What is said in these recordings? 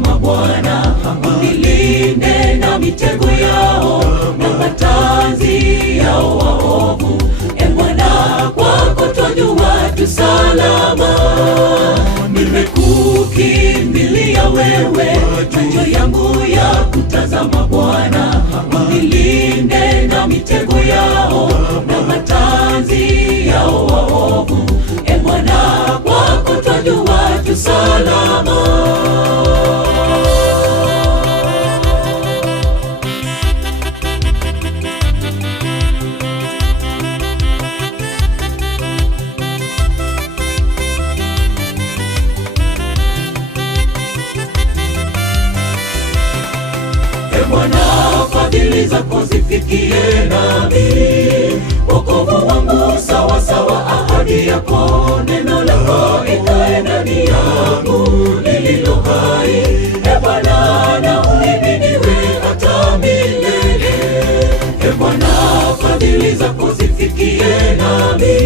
kutazama Bwana, unilinde na mitego yao na matanzi yao waovu. E Bwana, kwako twajua tu salama. Nimekukimbilia wewe, macho yangu ya kutazama Bwana, unilinde na mitego yao na matanzi yao waovu. E Bwana, kwako twajua tu salama. Bwana, fadhili zako zifikie nami, wokovu wangu sawa sawa ahadi yako. Neno lako ikae ndani yangu lililo hai. E Bwana, na uhimidiwe hata milele. E Bwana, fadhili zako zifikie nami,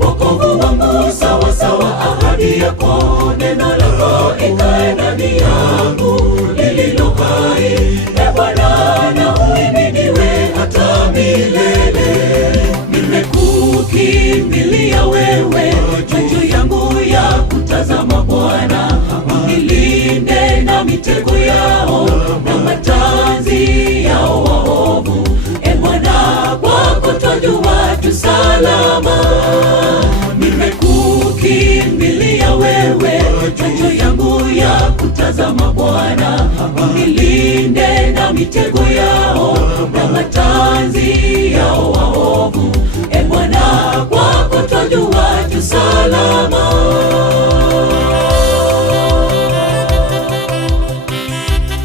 wokovu wangu sawa sawa ahadi yako. Neno lako ikae ndani yangu lililo hai. E Bwana, na uhimidiwe hata milele. Nimekukimbilia wewe, macho yangu ya kutazama Bwana, unilinde na mitego yao na matanzi yao waovu. E Bwana, kwako twajua tu salama. Nimekukimbilia wewe, macho yangu ya kutazama Bwana, unilinde na mitego yao na matanzi yao waovu. E Bwana,